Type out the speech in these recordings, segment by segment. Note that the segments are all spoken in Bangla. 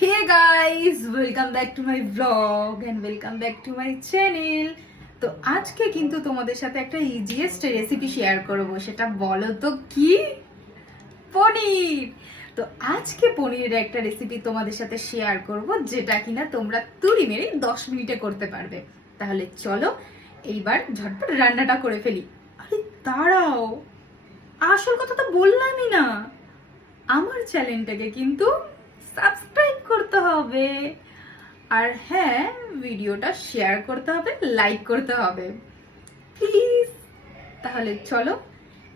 Hey guys, welcome back to my vlog and welcome back to my channel. তো আজকে কিন্তু তোমাদের সাথে একটা ইজিয়েস্ট রেসিপি শেয়ার করব, সেটা বলো তো কি? পনির। তো আজকে পনিরের একটা রেসিপি তোমাদের সাথে শেয়ার করব, যেটা কিনা তোমরা তুড়ি মেরে 10 মিনিটে করতে পারবে। তাহলে চলো এইবার ঝটপট রান্নাটা করে ফেলি। আরে দাঁড়াও, আসল কথা তো বললামই না, আমার চ্যানেলটাকে কিন্তু সাবস্ক্রাইব করতে হবে, আর হ্যাঁ, ভিডিওটা শেয়ার করতে হবে, লাইক করতে হবে প্লিজ। তাহলে চলো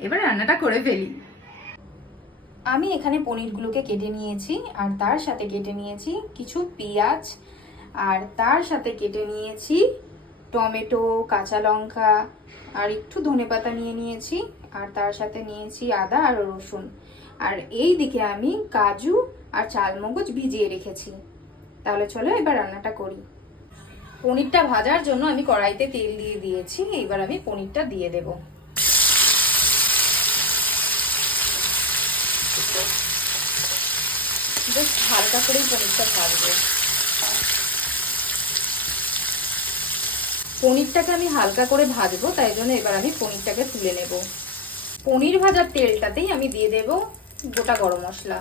এবার রান্নাটা করে ফেলি। আমি এখানে পনিরগুলোকে কেটে নিয়েছি, আর তার সাথে কেটে নিয়েছি কিছু পেঁয়াজ, আর তার সাথে কেটে নিয়েছি টমেটো, কাঁচা লঙ্কা, আর একটু ধনেপাতা নিয়ে নিয়েছি, আর তার সাথে নিয়েছি আদা আর রসুন। আর এই দিকে আমি কাজু আর চালমগজ ভিজিয়ে রেখেছি। তাহলে চলো এবার রান্নাটা করি। পনিরটা ভাজার জন্য আমি কড়াইতে তেল দিয়ে দিয়েছি, এবার আমি পনিরটা দিয়ে দেব। জাস্ট হালকা করেই পনিরটা ভাজবো। পনিরটাকে আমি হালকা করে ভাজবো, তাই জন্য এবার আমি পনিরটাকে তুলে নেব। পনির ভাজার তেলটাতেই আমি দিয়ে দেব গোটা গরম মশলা।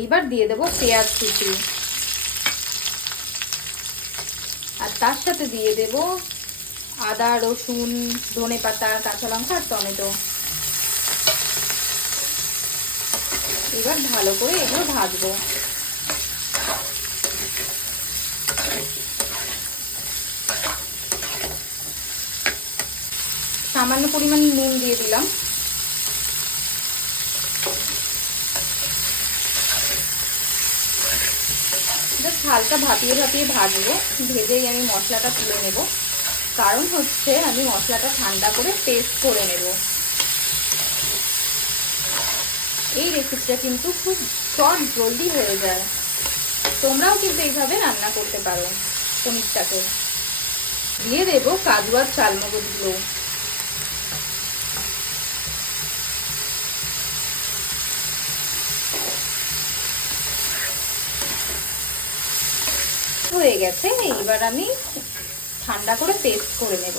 এইবার দিয়ে দেব পেঁয়াজ কুচি, আর তার সাথে দিয়ে দেব আদা, রসুন, ধনেপাতা, কাঁচা লঙ্কা আর টমেটো। এবার ভালো করে এগুলো ভাজবো। সামান্য পরিমাণ নুন দিয়ে দিলাম। জাস্ট হালকা ভাপিয়ে ভাপিয়ে ভাজবো, ভেজেই আমি মশলাটা তুলে নেব। কারণ হচ্ছে আমি মশলাটা ঠান্ডা করে পেস্ট করে নেব। এই রেসিপিটা কিন্তু খুব শর্ট, জলদি হয়ে যায়। তোমরাও কিন্তু এইভাবে রান্না করতে পারো। পনিরটাকে দিয়ে দেব কাজু আর চালমগজগুলো। হয়ে গেছে, এইবার আমি ঠান্ডা করে পেস্ট করে নেব।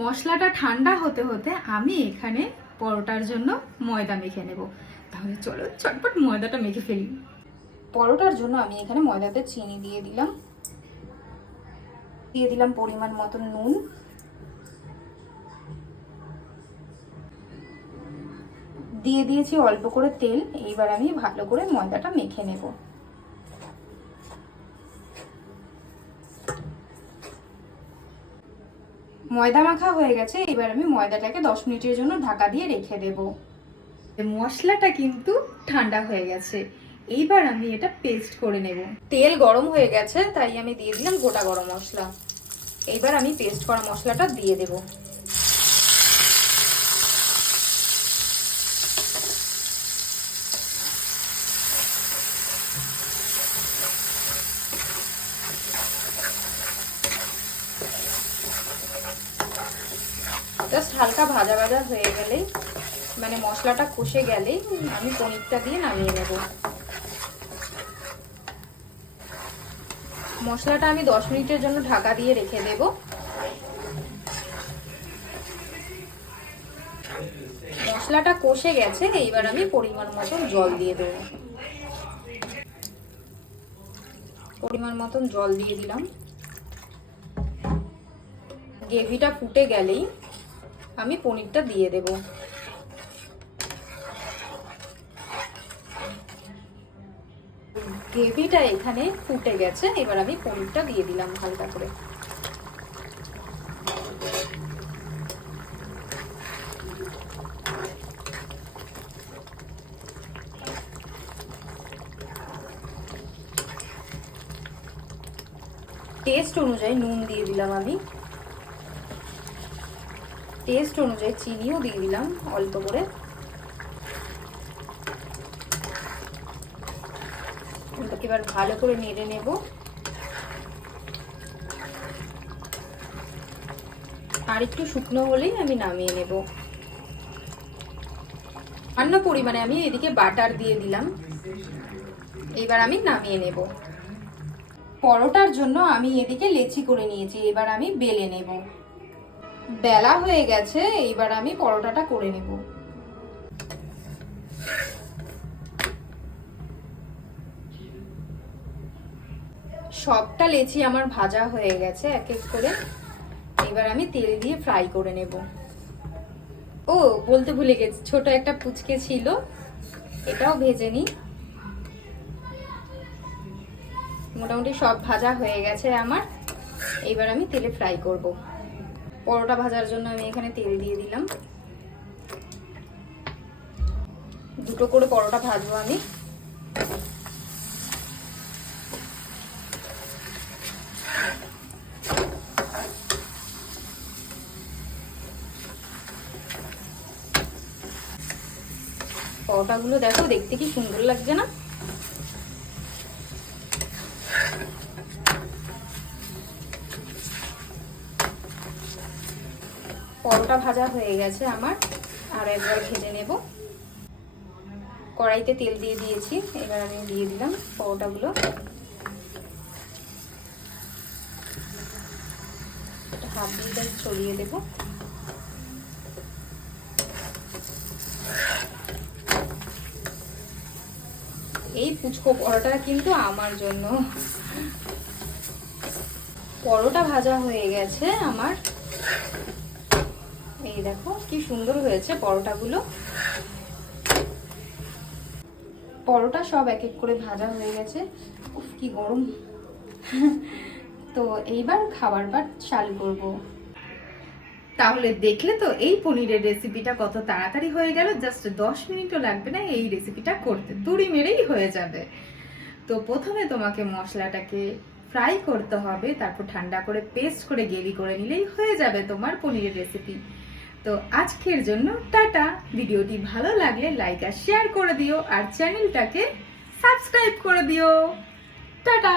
মশলাটা ঠান্ডা হতে হতে আমি এখানে পরোটার জন্য ময়দা মেখে নেব। তাহলে চলো চটপট ময়দাটা মেখে ফেলি। পরোটার জন্য আমি এখানে ময়দাতে চিনি দিয়ে দিলাম, পরিমাণ মতো নুন, দিয়ে দিয়েছি অল্প করে তেল। এইবার আমি ভালো করে ময়দাটা মেখে নেব। ময়দা মাখা হয়ে গেছে, এবার আমি ময়দাটাকে 10 মিনিটের জন্য ঢাকা দিয়ে রেখে দেব। মশলাটা কিন্তু ঠান্ডা হয়ে গেছে, এইবার আমি এটা পেস্ট করে নেব। তেল গরম হয়ে গেছে, তাই আমি দিয়ে দিলাম গোটা গরম মশলা। এইবার আমি পেস্ট করা মশলাটা দিয়ে দেব। জাস্ট হালকা ভাজা ভাজা হয়ে গেলেই, মানে মশলাটা কষে গেলেই আমি পনিরটা দিয়ে নামিয়ে নেব। মশলাটা আমি 10 মিনিটের জন্য ঢাকা দিয়ে রেখে দেব। মশলাটা কষে গেছে, এইবার আমি পরিমাণ মতন জল দিয়ে দেব। পরিমাণ মতন জল দিয়ে দিলাম। গ্রেভিটা ফুটে গেলেই আমি পনিরটা দিয়ে দেব। গ্রেভিটা এখানে ফুটে গেছে, এবার আমি পনিরটা দিয়ে দিলাম হালকা করে। টেস্ট অনুযায়ী নুন দিয়ে দিলাম আমি, টেস্ট অনুযায়ী চিনিও দিয়ে দিলাম অল্প করে। এবার ভালো করে নেড়ে নেব। আর একটু শুকনো হলেই আমি নামিয়ে নেব। সামান্য পরিমাণে আমি এদিকে বাটার দিয়ে দিলাম। এবার আমি নামিয়ে নেব। পরোটার জন্য আমি এদিকে লেচি করে নিয়েছি, এবার আমি বেলে নেব। বেলা হয়ে গেছে, এইবার আমি পরোটাটা করে নেব। সবটা লেচি আমার ভাজা হয়ে গেছে এক এক করে। এবার আমি তেল দিয়ে ফ্রাই করে নেব। ও বলতে ভুলে গেছি, ছোট একটা পুচকে ছিল, এটাও ভেজে নিই। মোটামুটি সব ভাজা হয়ে গেছে আমার। এইবার আমি তেলে ফ্রাই করব। পরোটা ভাজার জন্য আমি এখানে তেল দিয়ে দিলাম। দুটো করে পরোটা ভাজবো আমি। পরোটাগুলো দেখো দেখতে কি সুন্দর লাগছে না? পরোটা ভাজা হয়ে গেছে আমার, আর একবার ভেজে নেব। কড়াইতে তেল দিয়ে দিয়েছি, এবার আমি দিয়ে দিলাম পরোটাগুলো। হাত দিয়ে ছড়িয়ে দেব। এই পুচকো পরোটা কিন্তু আমার জন্য। পরোটা ভাজা হয়ে গেছে আমার। এই দেখো কি সুন্দর হয়েছে পরোটাগুলো। পরোটা সব এক এক করে ভাজা হয়ে গেছে। উফ কি গরম। তো এইবার খাবার পাট চালু করব। তাহলে দেখলে তো এই পনিরের রেসিপিটা কত তাড়াতাড়ি হয়ে গেল। জাস্ট 10 মিনিটও লাগবে না এই রেসিপিটা করতে, তুড়ি মেরেই হয়ে যাবে। তো প্রথমে তোমাকে মশলাটাকে ফ্রাই করতে হবে, তারপর ঠান্ডা করে পেস্ট করে গ্রেভি করে নিলেই হয়ে যাবে তোমার পনিরের রেসিপি। তো আজকের জন্য টাটা। ভিডিওটি ভালো লাগলে লাইক আর শেয়ার করে দিও, আর চ্যানেলটাকে সাবস্ক্রাইব করে দিও। টাটা।